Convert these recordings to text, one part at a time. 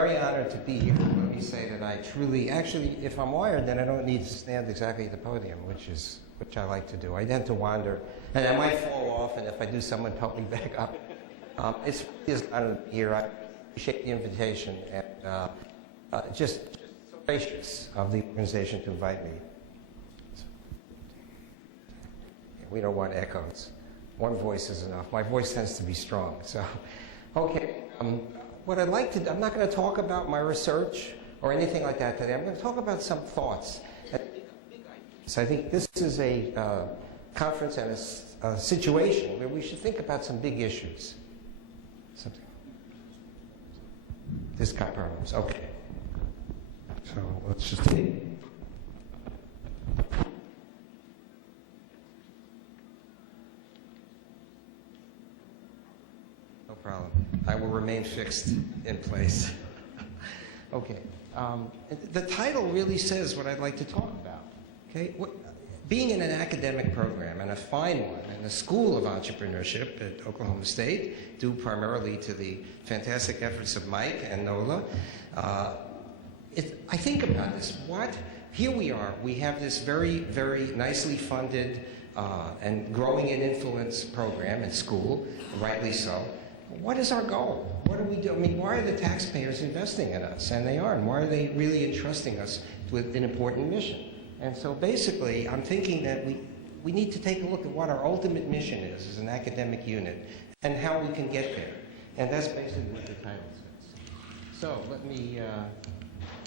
very honored to be here. Let me say that I truly, actually, if I'm wired, then I don't need to stand exactly at the podium, which I like to do. I tend to wander, and I might fall off, and if I do, someone help me back up. It's an honor to be here. I appreciate the invitation, and just so gracious of the organization to invite me. We don't want echoes. One voice is enough. My voice tends to be strong. So, okay. What I'd like to do, I'm not going to talk about my research or anything like that today. I'm going to talk about some thoughts. So I think this is a conference and a situation where we should think about some big issues. Something. This kind of problems. Okay. So let's just see. No problem. I will remain fixed in place. Okay. The title really says what I'd like to talk about. Okay. Being in an academic program, and a fine one, in the School of Entrepreneurship at Oklahoma State, due primarily to the fantastic efforts of Mike and Nola, I think about this. Here we are. We have this very, very nicely funded and growing in influence program in school, rightly so. What is our goal? What do we do? I mean, why are the taxpayers investing in us? And they are. And why are they really entrusting us with an important mission? And so basically, I'm thinking that we need to take a look at what our ultimate mission is as an academic unit and how we can get there. And that's basically what the title says. So let me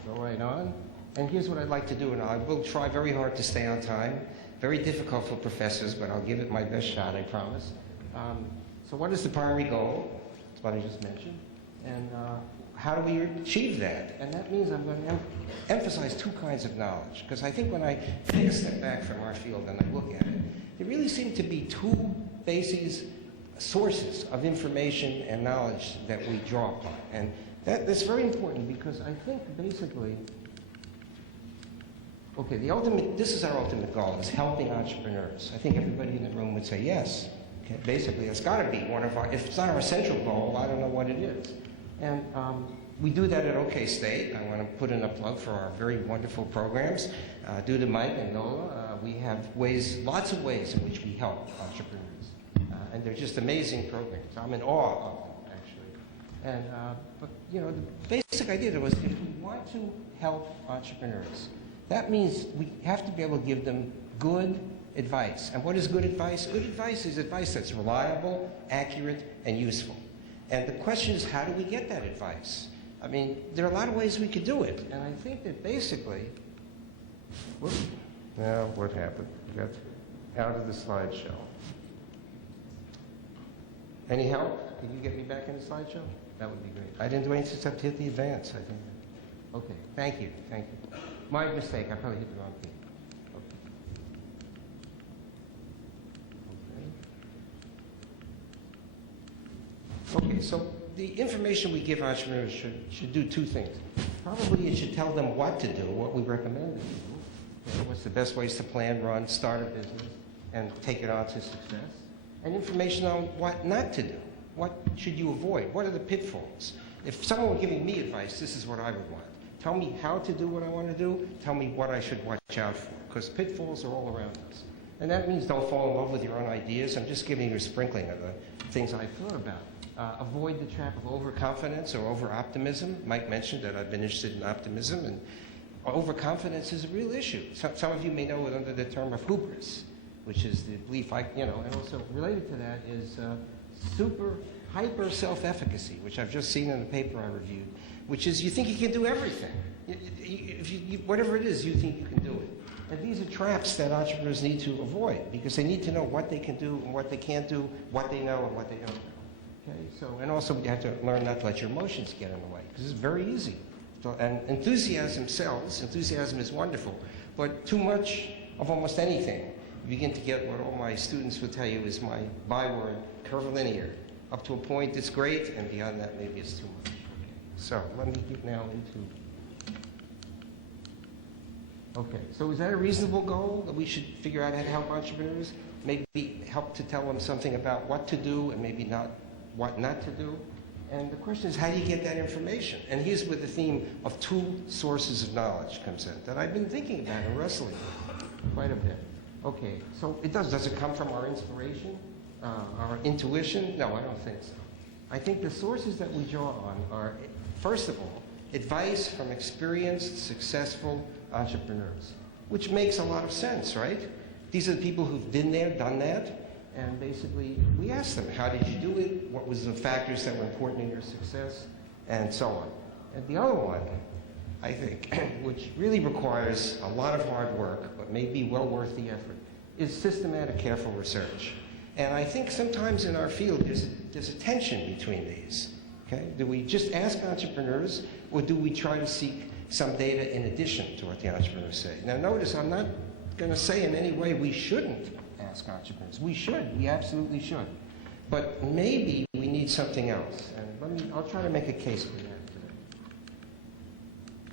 go right on. And here's what I'd like to do. And I will try very hard to stay on time. Very difficult for professors, but I'll give it my best shot, I promise. So what is the primary goal? That's what I just mentioned. And how do we achieve that? And that means I'm going to emphasize two kinds of knowledge. Because I think when I take a step back from our field and I look at it, there really seem to be two sources of information and knowledge that we draw upon. And that's very important because I think basically, okay, this is our ultimate goal, is helping entrepreneurs. I think everybody in the room would say yes. Okay, basically, it's got to be one of our, if it's not our central goal, I don't know what it is. And we do that at OK State. I want to put in a plug for our very wonderful programs. Due to Mike and Nola, we have lots of ways in which we help entrepreneurs. And they're just amazing programs. I'm in awe of them, actually. And, but, you know, the basic idea was if we want to help entrepreneurs, that means we have to be able to give them good advice. And what is good advice? Good advice is advice that's reliable, accurate, and useful. And the question is, how do we get that advice? I mean, there are a lot of ways we could do it. And I think that basically, now what happened? We got out of the slideshow. Any help? Can you get me back in the slideshow? That would be great. I didn't do anything except hit the advance, I think. Okay, thank you. My mistake, I probably hit the wrong key. Okay, so the information we give entrepreneurs should do two things. Probably it should tell them what to do, what we recommend they do. Okay, what's the best ways to plan, run, start a business, and take it on to success. And information on what not to do. What should you avoid? What are the pitfalls? If someone were giving me advice, this is what I would want. Tell me how to do what I want to do. Tell me what I should watch out for. Because pitfalls are all around us. And that means don't fall in love with your own ideas. I'm just giving you a sprinkling of the things I thought about. Avoid the trap of overconfidence or over-optimism. Mike mentioned that I've been interested in optimism, and overconfidence is a real issue. Some of you may know it under the term of hubris, which is the belief, and also related to that is hyper self-efficacy, which I've just seen in the paper I reviewed, which is you think you can do everything. Whatever it is, you think you can do it. And these are traps that entrepreneurs need to avoid because they need to know what they can do and what they can't do, what they know and what they don't know. Okay, so, and also you have to learn not to let your emotions get in the way, because it's very easy. So, and enthusiasm sells. Enthusiasm is wonderful, but too much of almost anything, you begin to get what all my students would tell you is my byword, curvilinear. Up to a point, it's great, and beyond that, maybe it's too much. Okay. So, let me get now into. Okay, so is that a reasonable goal that we should figure out how to help entrepreneurs? Maybe help to tell them something about what to do, and maybe not what not to do. And the question is, how do you get that information? And here's where the theme of two sources of knowledge comes in, that I've been thinking about and wrestling with quite a bit. Okay, so does it come from our inspiration, our intuition? No, I don't think so. I think the sources that we draw on are, first of all, advice from experienced, successful entrepreneurs, which makes a lot of sense, right? These are the people who've been there, done that, and basically we ask them, how did you do it? What was the factors that were important in your success? And so on. And the other one, I think, which really requires a lot of hard work, but may be well worth the effort, is systematic, careful research. And I think sometimes in our field there's a tension between these. Okay? Do we just ask entrepreneurs, or do we try to seek some data in addition to what the entrepreneurs say? Now notice, I'm not going to say in any way we shouldn't ask entrepreneurs. We should. We absolutely should. But maybe we need something else. And I'll try to make a case for that today.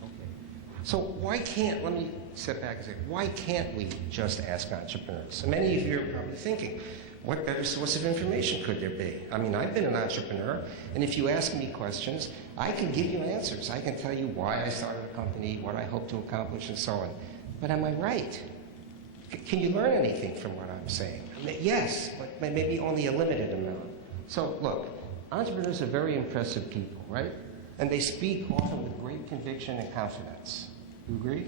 Okay. So let me step back and say, why can't we just ask entrepreneurs? And many of you are probably thinking, what better source of information could there be? I mean, I've been an entrepreneur, and if you ask me questions, I can give you answers. I can tell you why I started a company, what I hope to accomplish, and so on. But am I right? Can you learn anything from what I'm saying? I mean, yes, but maybe only a limited amount. So look, entrepreneurs are very impressive people, right? And they speak often with great conviction and confidence. You agree?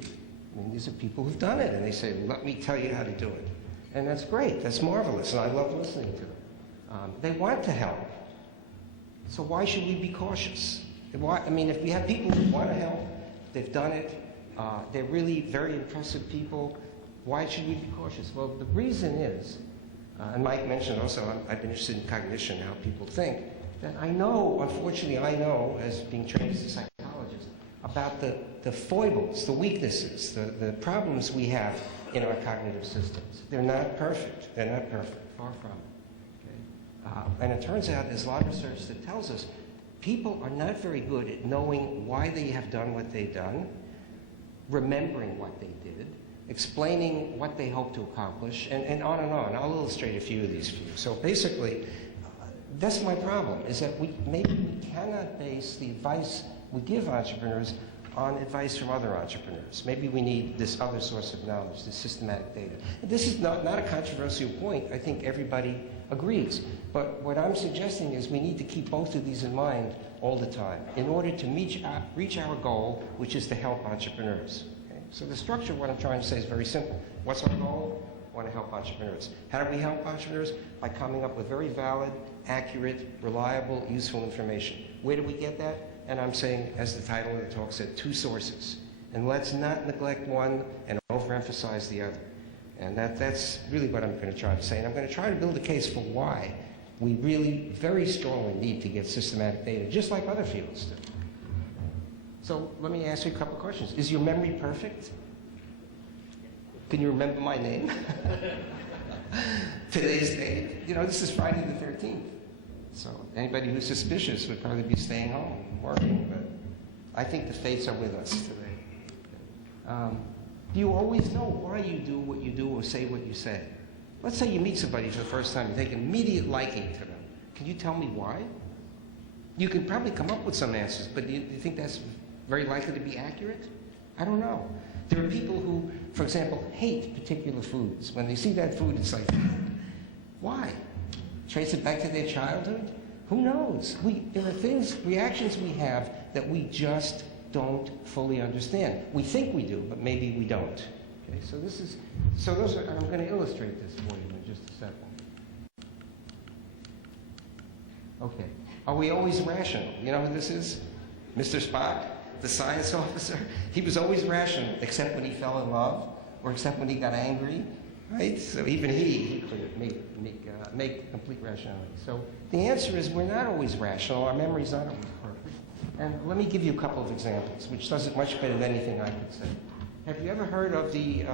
I mean, these are people who've done it, and they say, let me tell you how to do it. And that's great. That's marvelous, and I love listening to them. They want to help. So why should we be cautious? I mean, if we have people who want to help, they've done it, they're really very impressive people, why should we be cautious? Well, the reason is, and Mike mentioned also, I've been interested in cognition, how people think, that unfortunately I know, as being trained as a psychologist, about the foibles, the weaknesses, the problems we have in our cognitive systems. They're not perfect. They're not perfect, far from it. Okay? And it turns out there's a lot of research that tells us people are not very good at knowing why they have done what they've done, remembering what they did, explaining what they hope to accomplish, and on and on. I'll illustrate a few of these for you. So basically, that's my problem, is that maybe we cannot base the advice we give entrepreneurs on advice from other entrepreneurs. Maybe we need this other source of knowledge, this systematic data. This is not a controversial point. I think everybody agrees. But what I'm suggesting is we need to keep both of these in mind all the time in order to reach our goal, which is to help entrepreneurs. Okay? So the structure of what I'm trying to say is very simple. What's our goal? We want to help entrepreneurs. How do we help entrepreneurs? By coming up with very valid, accurate, reliable, useful information. Where do we get that? And I'm saying, as the title of the talk said, two sources. And let's not neglect one and overemphasize the other. And that's really what I'm going to try to say. And I'm going to try to build a case for why we really very strongly need to get systematic data, just like other fields do. So let me ask you a couple of questions. Is your memory perfect? Can you remember my name? Today's date? This is Friday the 13th. So anybody who's suspicious would probably be staying home and working, but I think the fates are with us today. Do you always know why you do what you do or say what you say? Let's say you meet somebody for the first time and take an immediate liking to them. Can you tell me why? You can probably come up with some answers, but do you think that's very likely to be accurate? I don't know. There are people who, for example, hate particular foods. When they see that food, it's like, why? Trace it back to their childhood? Who knows? There are reactions we have that we just don't fully understand. We think we do, but maybe we don't. Okay, I'm going to illustrate this for you in just a second. Okay, are we always rational? You know who this is? Mr. Spock, the science officer. He was always rational, except when he fell in love, or except when he got angry. Right? So even he could make complete rationality. So the answer is we're not always rational. Our memory's not always perfect. And let me give you a couple of examples, which does it much better than anything I could say. Have you ever heard of the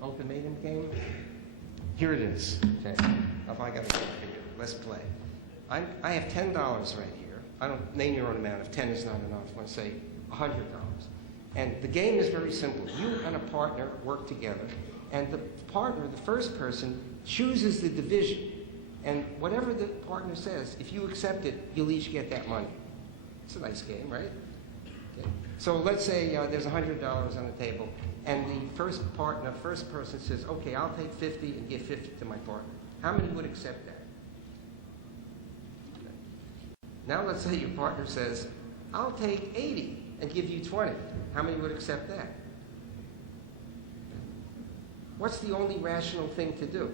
ultimatum game? Here it is. Okay. If I got a here, let's play. I have $10 right here. I don't name your own amount. If 10 is not enough, I want to say $100. And the game is very simple. You and a partner work together, and the partner, the first person, chooses the division And whatever the partner says, if you accept it, you'll each get that money. It's a nice game, right? Okay. So let's say there's $100 on the table, and the first person says, okay, I'll take 50 and give 50 to my partner. How many would accept that? Okay. Now let's say your partner says, I'll take 80 and give you 20. How many would accept that? What's the only rational thing to do?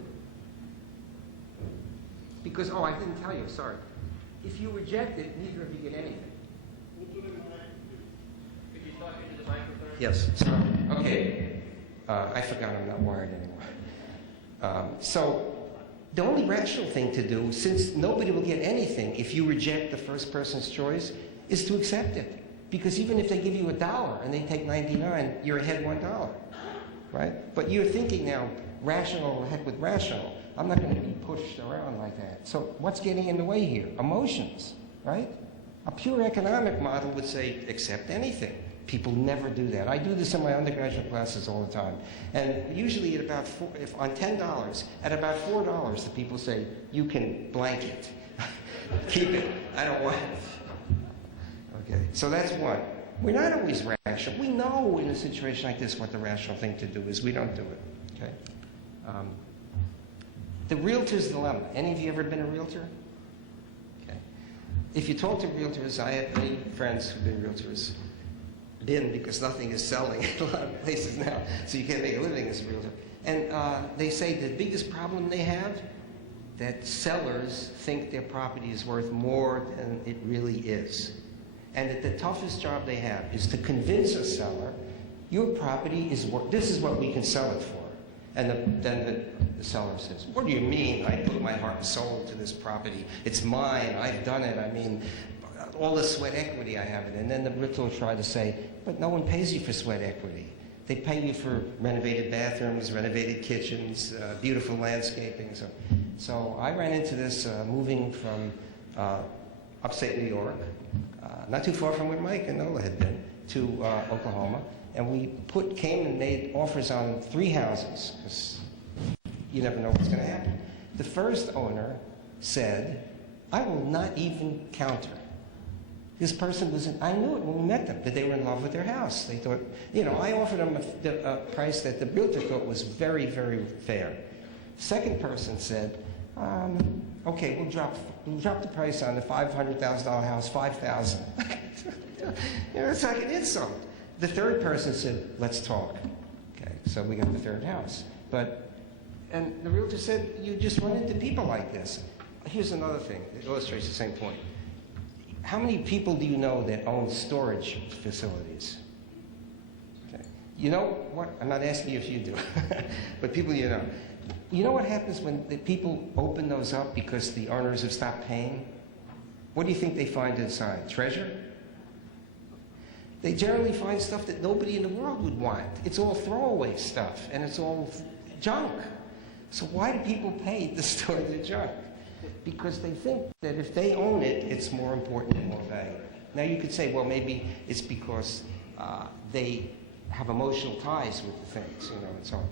Because, I didn't tell you, sorry. If you reject it, neither of you get anything. Could you talk into the microphone? Yes, sorry. Okay. I forgot I'm not wired anymore. So the only rational thing to do, since nobody will get anything if you reject the first person's choice, is to accept it. Because even if they give you $1 and they take 99, you're ahead $1, right? But you're thinking now, rational ahead with rational. I'm not going to be pushed around like that. So what's getting in the way here? Emotions, right? A pure economic model would say, accept anything. People never do that. I do this in my undergraduate classes all the time. And usually at about on $10, at about $4, the people say, you can blank it. Keep it. I don't want it. Okay, so that's one. We're not always rational. We know in a situation like this what the rational thing to do is. We don't do it. Okay. The realtor's dilemma. Any of you ever been a realtor? Okay. If you talk to realtors, I have many friends who've been realtors. Been because nothing is selling in a lot of places now, so you can't make a living as a realtor. And they say the biggest problem they have, that sellers think their property is worth more than it really is. And that the toughest job they have is to convince a seller, your property is worth, this is what we can sell it for. And then the seller says, what do you mean? I put my heart and soul to this property. It's mine. I've done it. I mean, all the sweat equity I have in it. And then the realtor will try to say, but no one pays you for sweat equity. They pay you for renovated bathrooms, renovated kitchens, beautiful landscaping. So I ran into this moving from upstate New York, not too far from where Mike and Nola had been, to Oklahoma. And we came and made offers on 3 houses, because you never know what's going to happen. The first owner said, I will not even counter. This person I knew it when we met them, that they were in love with their house. They thought, I offered them a price that the realtor thought was very, very fair. Second person said, okay, we'll drop the price on the $500,000 house, $5,000. It's like an insult. The third person said, let's talk. Okay, so we got the third house. And the realtor said, you just run into people like this. Here's another thing that illustrates the same point. How many people do you know that own storage facilities? Okay. You know what? I'm not asking you if you do, but people you know. You know what happens when the people open those up because the owners have stopped paying? What do you think they find inside? Treasure? They generally find stuff that nobody in the world would want. It's all throwaway stuff, and it's all junk. So why do people pay to store their junk? Because they think that if they own it, it's more important and more valuable. Now you could say, well, maybe it's because they have emotional ties with the things, and so on.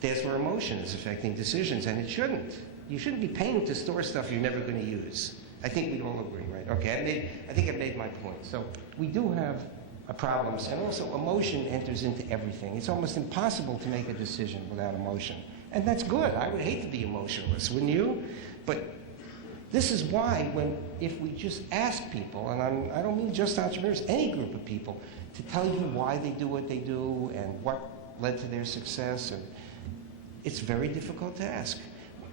There's where emotion is affecting decisions, and it shouldn't. You shouldn't be paying to store stuff you're never going to use. I think we all agree, right? Okay, I think I made my point. So we do have problems, and also emotion enters into everything. It's almost impossible to make a decision without emotion. And that's good. I would hate to be emotionless, wouldn't you? But this is why if we just ask people, and I don't mean just entrepreneurs, any group of people, to tell you why they do what they do and what led to their success, and it's very difficult to ask.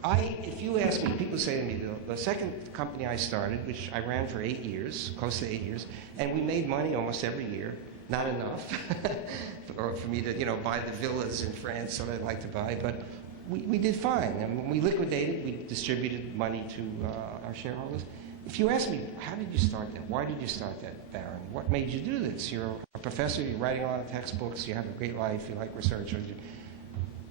If you ask me, people say to me, the second company I started, which I ran for 8 years, close to 8 years, and we made money almost every year, not enough for me to, buy the villas in France that I'd like to buy, but we did fine. And when we liquidated, we distributed money to our shareholders. If you ask me, how did you start that? Why did you start that, Baron? What made you do this? You're a professor, you're writing a lot of textbooks, you have a great life, you like research.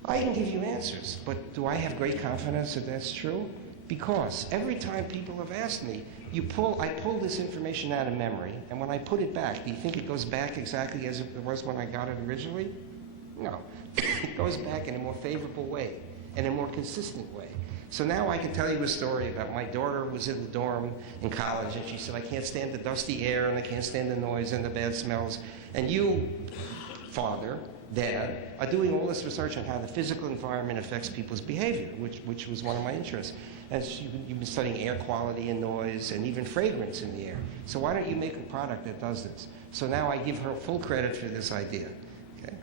I can give you answers, but do I have great confidence that that's true? Because every time people have asked me, I pull this information out of memory, and when I put it back, do you think it goes back exactly as it was when I got it originally? No. It goes back in a more favorable way, and a more consistent way. So now I can tell you a story about my daughter was in the dorm in college, and she said, I can't stand the dusty air, and I can't stand the noise and the bad smells. And you, father, dad, are doing all this research on how the physical environment affects people's behavior, which was one of my interests. And you've been studying air quality and noise and even fragrance in the air. So why don't you make a product that does this? So now I give her full credit for this idea. Okay?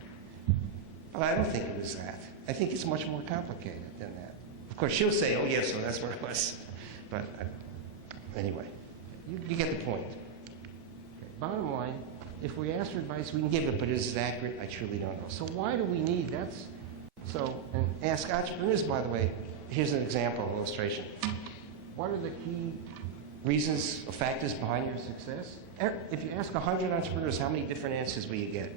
But I don't think it was that. I think it's much more complicated than that. Of course, she'll say, oh, yes, so that's what it was. But anyway, you get the point. Okay. Bottom line, if we ask for advice, we can give it, but is it accurate? I truly don't know. So why do we need that? So, and ask entrepreneurs, by the way, here's an example, of illustration. What are the key reasons or factors behind your success? If you ask 100 entrepreneurs, how many different answers will you get?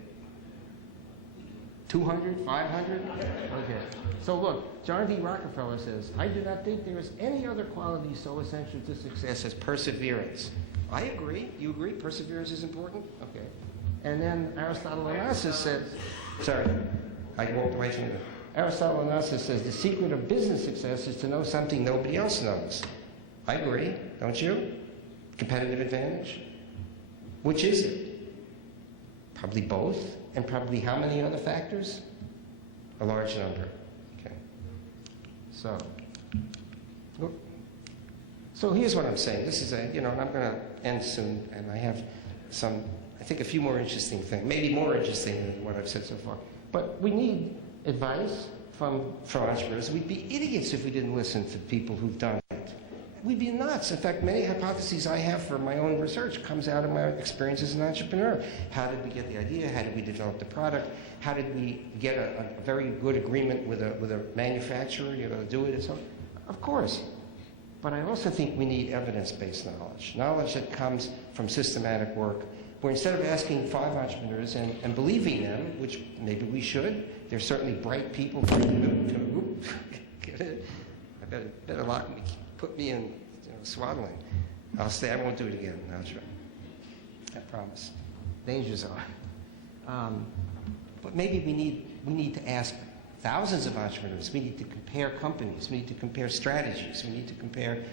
200? 500? Okay. So look, John D. Rockefeller says, I do not think there is any other quality so essential to success as perseverance. I agree. You agree? Perseverance is important? Okay. And then Aristotle Onassis says, sorry, I walked away from it. Aristotle Onassis says, the secret of business success is to know something nobody else knows. I agree, don't you? Competitive advantage? Which is it? Probably both. And probably how many other factors? A large number. Okay. So here's what I'm saying. This is and I'm going to end soon, and I have I think a few more interesting things, maybe more interesting than what I've said so far. But we need advice from entrepreneurs. We'd be idiots if we didn't listen to people who've done it. We'd be nuts. In fact, many hypotheses I have for my own research comes out of my experience as an entrepreneur. How did we get the idea? How did we develop the product? How did we get a very good agreement with a manufacturer, to do it and so on? Of course. But I also think we need evidence-based knowledge that comes from systematic work, where instead of asking 5 entrepreneurs and believing them, which maybe we should, they're certainly bright people. Get it? I better lock me. Put me in swaddling. I'll stay. I won't do it again. I'll try. I promise. Danger zone. But maybe we need to ask thousands of entrepreneurs. We need to compare companies. We need to compare strategies. We need to compare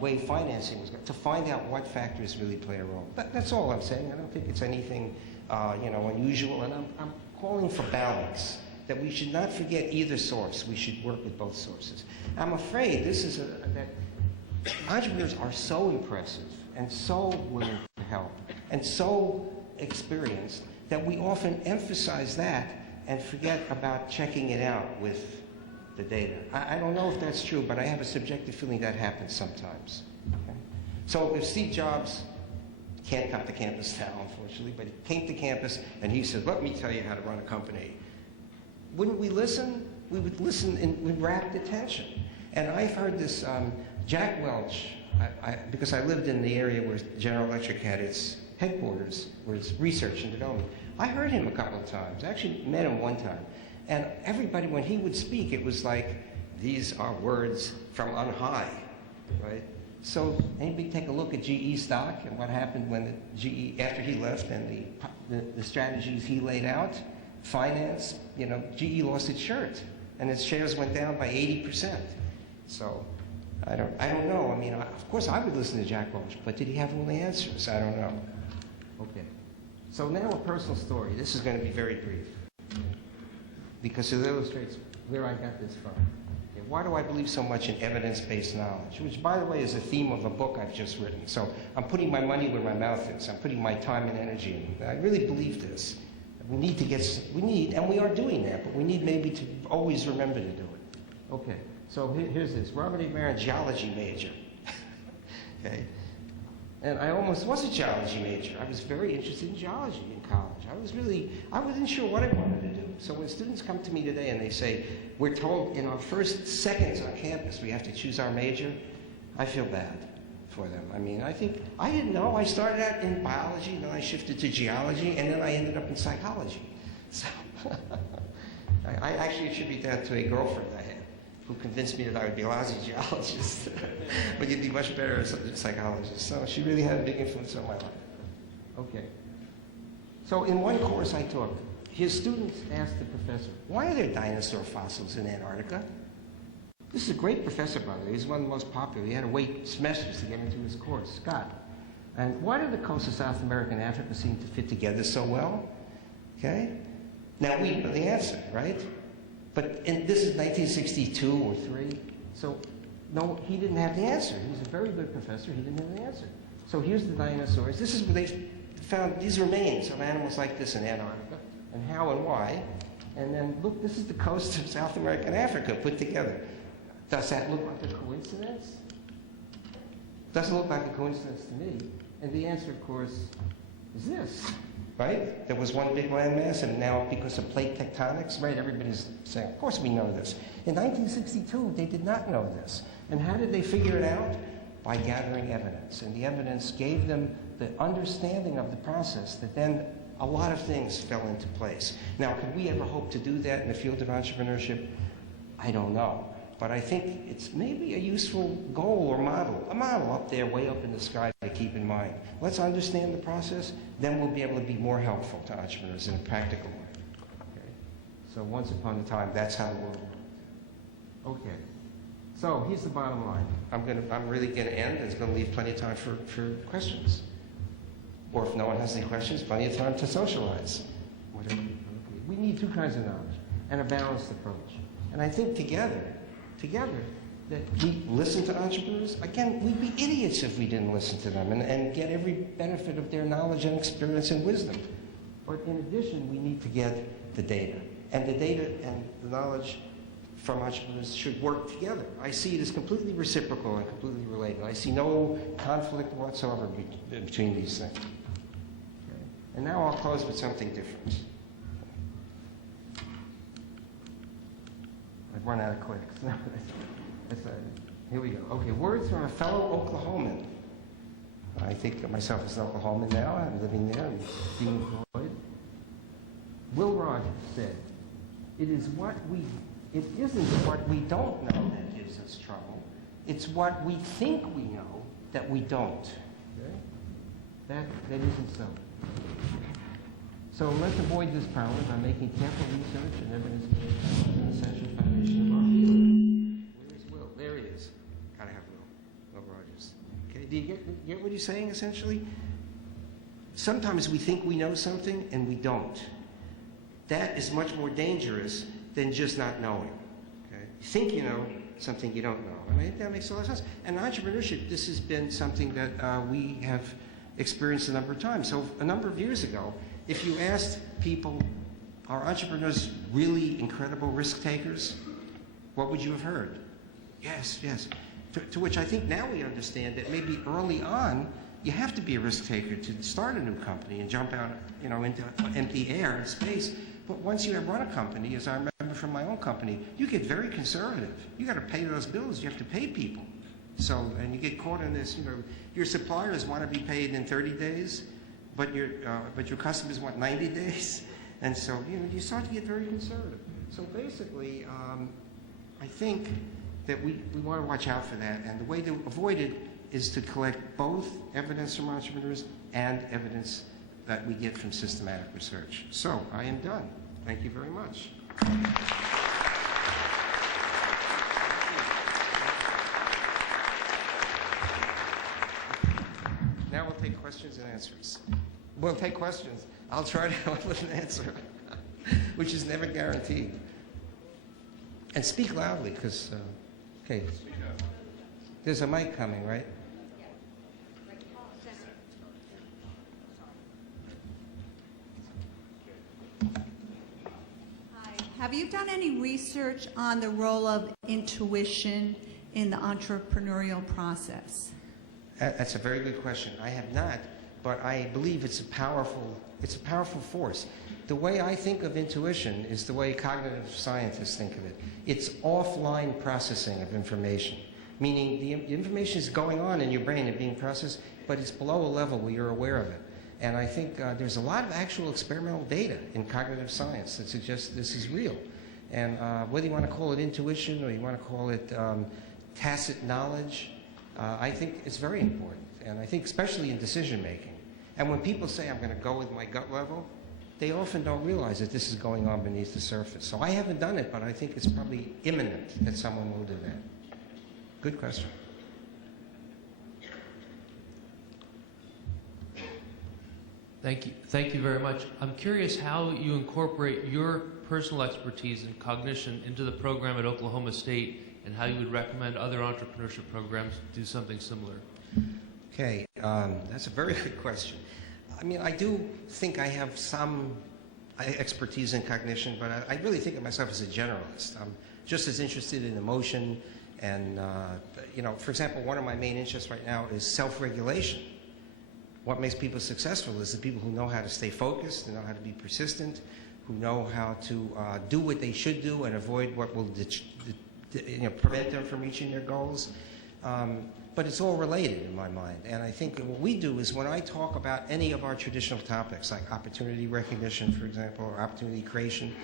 way financing was going to find out what factors really play a role. That's all I'm saying. I don't think it's anything unusual. And I'm calling for balance. That we should not forget either source. We should work with both sources. I'm afraid that entrepreneurs are so impressive and so willing to help and so experienced that we often emphasize that and forget about checking it out with the data. I don't know if that's true, but I have a subjective feeling that happens sometimes. Okay? So if Steve Jobs can't come to campus now, unfortunately, but he came to campus and he said, let me tell you how to run a company. Wouldn't we listen? We would listen with rapt attention. And I've heard this, Jack Welch, because I lived in the area where General Electric had its headquarters, where its research and development. I heard him a couple of times. I actually met him one time. And everybody, when he would speak, it was like, these are words from on high, right? So anybody take a look at GE stock and what happened when GE, after he left, and the strategies he laid out? Finance, GE lost its shirt, and its shares went down by 80%. So, I don't know. I mean, of course, I would listen to Jack Welch, but did he have all the answers? I don't know. Okay. So now a personal story. This is going to be very brief, because it illustrates where I got this from. Okay. Why do I believe so much in evidence-based knowledge? Which, by the way, is a theme of a book I've just written. So I'm putting my money where my mouth is. I'm putting my time and energy in. I really believe this. We need, and we are doing that, but we need maybe to always remember to do it. Okay, so here's this. Robert A. Barron, geology major. Okay, and I almost was a geology major. I was very interested in geology in college. I wasn't sure what I wanted to do. So when students come to me today and they say, we're told in our first seconds on campus we have to choose our major, I feel bad for them. I mean, I didn't know. I started out in biology, then I shifted to geology, and then I ended up in psychology. So I actually attribute that to a girlfriend I had who convinced me that I would be a lousy geologist, but you'd be much better as a psychologist. So she really had a big influence on my life. Okay. So in one course I took, his students asked the professor, why are there dinosaur fossils in Antarctica? This is a great professor, by the way. He's one of the most popular. He had to wait semesters to get into his course, Scott. And why do the coasts of South America and Africa seem to fit together so well? Okay? Now, we know the answer, right? But this is 1962 or 3. So, no, he didn't have the answer. He's a very good professor. He didn't have the answer. So here's the dinosaurs. This is where they found these remains of animals like this in Antarctica, and how and why. And then, look, this is the coast of South America and Africa put together. Does that look like a coincidence? Doesn't look like a coincidence to me. And the answer, of course, is this, right? There was one big landmass, and now because of plate tectonics, right, everybody's saying, of course we know this. In 1962, they did not know this. And how did they figure it out? By gathering evidence. And the evidence gave them the understanding of the process that then a lot of things fell into place. Now, could we ever hope to do that in the field of entrepreneurship? I don't know. But I think it's maybe a useful goal or model, a model up there, way up in the sky to keep in mind. Let's understand the process, then we'll be able to be more helpful to entrepreneurs in a practical way. Okay? So once upon a time, that's how the world worked. Okay. So here's the bottom line. I'm really going to end, and it's going to leave plenty of time for questions. Or if no one has any questions, plenty of time to socialize. Whatever. Okay. We need two kinds of knowledge and a balanced approach. And I think together, that we listen to entrepreneurs. Again, we'd be idiots if we didn't listen to them and get every benefit of their knowledge and experience and wisdom. But in addition, we need to get the data. And the data and the knowledge from entrepreneurs should work together. I see it as completely reciprocal and completely related. I see no conflict whatsoever between these things. Okay. And now I'll close with something different. I've run out of clicks. Here we go. Okay, words from a fellow Oklahoman. I think of myself as an Oklahoman now. I'm living there and being employed. Will Rogers said, it isn't what we don't know that gives us trouble. It's what we think we know that we don't. Okay? That isn't so. So let's avoid this problem by making careful research and evidence-based an essential foundation of our field. Where's Will? There he is. Gotta have Will Rogers. Okay, do you get what he's saying, essentially? Sometimes we think we know something and we don't. That is much more dangerous than just not knowing. Okay? You think you know something you don't know. I mean, that makes a lot of sense. And entrepreneurship, this has been something that we have experienced a number of times. So a number of years ago, if you asked people, are entrepreneurs really incredible risk takers? What would you have heard? Yes, yes. To which I think now we understand that maybe early on, you have to be a risk taker to start a new company and jump out, into empty air and space. But once you have run a company, as I remember from my own company, you get very conservative. You got to pay those bills. You have to pay people. So, and you get caught in this, your suppliers want to be paid in 30 days. But your customers want 90 days, and so you start to get very conservative. So basically, I think that we want to watch out for that, and the way to avoid it is to collect both evidence from entrepreneurs and evidence that we get from systematic research. So I am done. Thank you very much. Now we'll take questions and answers. We'll take questions. I'll try to come up with an answer, which is never guaranteed. And speak loudly, because, okay. There's a mic coming, right? Hi. Have you done any research on the role of intuition in the entrepreneurial process? That's a very good question. I have not, but I believe it's a powerful force. The way I think of intuition is the way cognitive scientists think of it. It's offline processing of information, meaning the information is going on in your brain and being processed, but it's below a level where you're aware of it. And I think there's a lot of actual experimental data in cognitive science that suggests this is real. And whether you want to call it intuition or you want to call it tacit knowledge, I think it's very important. And I think especially in decision making. And when people say, I'm going to go with my gut level, they often don't realize that this is going on beneath the surface. So I haven't done it, but I think it's probably imminent that someone will do that. Good question. Thank you very much. I'm curious how you incorporate your personal expertise in cognition into the program at Oklahoma State, and how you would recommend other entrepreneurship programs do something similar. Okay, that's a very good question. I mean, I do think I have some expertise in cognition, but I really think of myself as a generalist. I'm just as interested in emotion and, for example, one of my main interests right now is self-regulation. What makes people successful is the people who know how to stay focused, who know how to be persistent, who know how to do what they should do and avoid what will prevent them from reaching their goals. But it's all related in my mind. And I think what we do is when I talk about any of our traditional topics, like opportunity recognition, for example, or opportunity creation,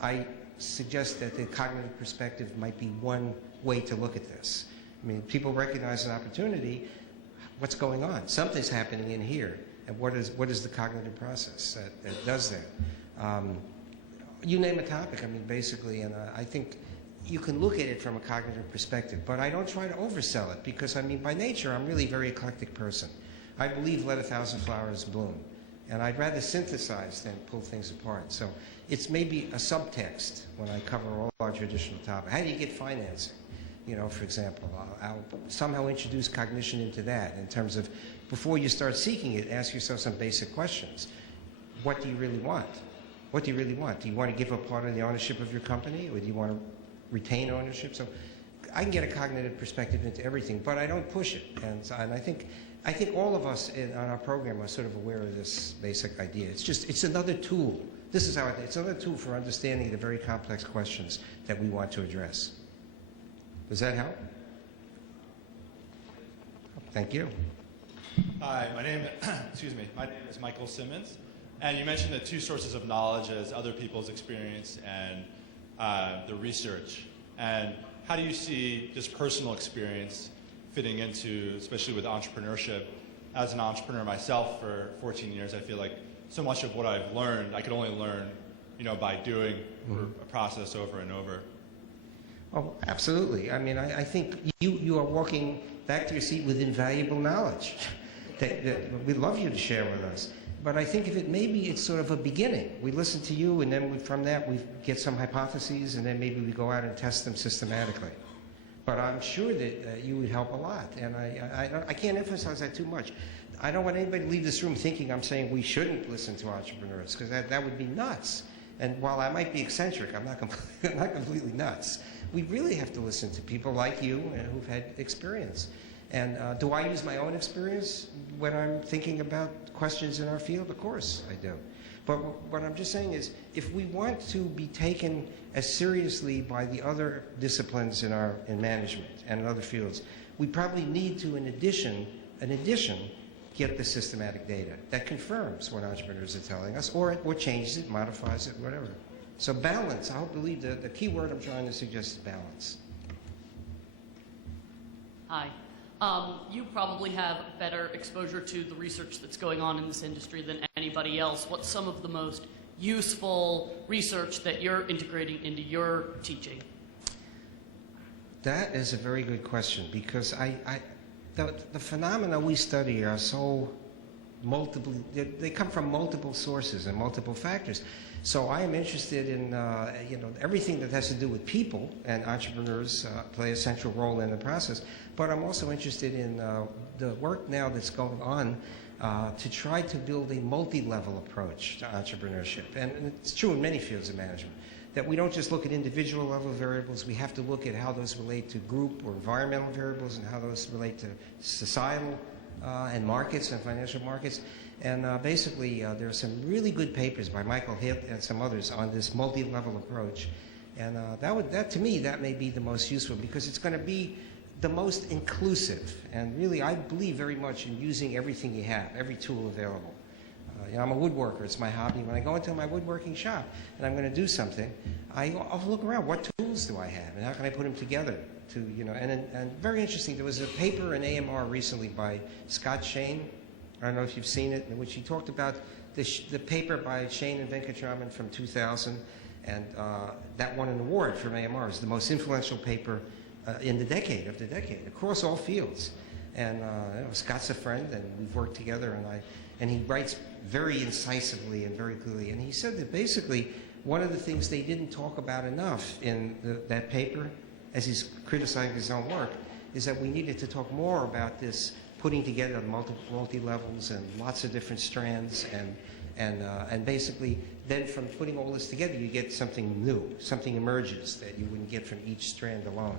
I suggest that the cognitive perspective might be one way to look at this. I mean, people recognize an opportunity. What's going on? Something's happening in here. And what is the cognitive process that does that? You name a topic, I mean, basically, and I think you can look at it from a cognitive perspective, but I don't try to oversell it because, I mean, by nature, I'm really a very eclectic person. I believe let 1,000 flowers bloom, and I'd rather synthesize than pull things apart. So it's maybe a subtext when I cover all our traditional topics. How do you get financing? For example, I'll somehow introduce cognition into that in terms of before you start seeking it, ask yourself some basic questions. What do you really want? What do you really want? Do you want to give up part of the ownership of your company, or do you want to retain ownership? So I can get a cognitive perspective into everything, but I don't push it. And I think all of us on our program are sort of aware of this basic idea. It's another tool. This is how it's another tool for understanding the very complex questions that we want to address. Does that help? Thank you. Hi, my name is Michael Simmons, and you mentioned the two sources of knowledge as other people's experience and the research. And how do you see just personal experience fitting into, especially with entrepreneurship? As an entrepreneur myself for 14 years, I feel like so much of what I've learned, I could only learn, by doing a process over and over. Oh, absolutely. I mean, I think you are walking back to your seat with invaluable knowledge that we'd love you to share with us. But I think maybe it's sort of a beginning. We listen to you, and then from that we get some hypotheses, and then maybe we go out and test them systematically. But I'm sure that you would help a lot, and I can't emphasize that too much. I don't want anybody to leave this room thinking I'm saying we shouldn't listen to entrepreneurs, because that would be nuts. And while I might be eccentric, I'm not completely nuts. We really have to listen to people like you who've had experience. And do I use my own experience when I'm thinking about questions in our field? Of course I do. But what I'm just saying is, if we want to be taken as seriously by the other disciplines in management and in other fields, we probably need to, in addition, get the systematic data that confirms what entrepreneurs are telling us, or changes it, modifies it, whatever. So balance, I believe the key word I'm trying to suggest is balance. Hi. You probably have better exposure to the research that's going on in this industry than anybody else. What's some of the most useful research that you're integrating into your teaching? That is a very good question, because the phenomena we study are so multiple, they come from multiple sources and multiple factors. So I am interested in everything that has to do with people, and entrepreneurs play a central role in the process. But I'm also interested in the work now that's going on to try to build a multi-level approach to entrepreneurship. And it's true in many fields of management, that we don't just look at individual level variables, we have to look at how those relate to group or environmental variables, and how those relate to societal and markets and financial markets. And basically, there are some really good papers by Michael Hitt and some others on this multi-level approach. And to me, that may be the most useful, because it's going to be the most inclusive. And really, I believe very much in using everything you have, every tool available. I'm a woodworker. It's my hobby. When I go into my woodworking shop and I'm going to do something, I'll look around. What tools do I have, and how can I put them together? And very interesting. There was a paper in AMR recently by Scott Shane. I don't know if you've seen it, in which he talked about the paper by Shane and Venkatraman from 2000, and that won an award from AMR. It's the most influential paper in the decade, across all fields. And Scott's a friend, and we've worked together, and he writes very incisively and very clearly. And he said that basically one of the things they didn't talk about enough in that paper, as he's criticizing his own work, is that we needed to talk more about this putting together multi-levels and lots of different strands, and basically then from putting all this together you get something new, something emerges that you wouldn't get from each strand alone.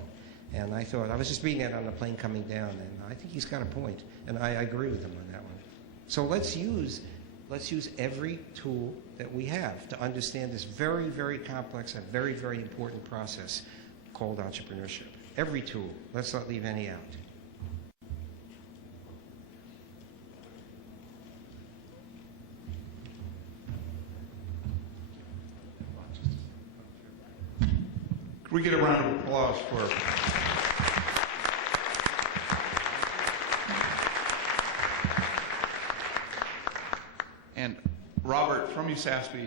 And I thought, I was just reading that on the plane coming down, and I think he's got a point, and I agree with him on that one. So let's use every tool that we have to understand this very, very complex and very, very important process called entrepreneurship. Every tool. Let's not leave any out. Can we get a round of applause for... And Robert, from USASBE,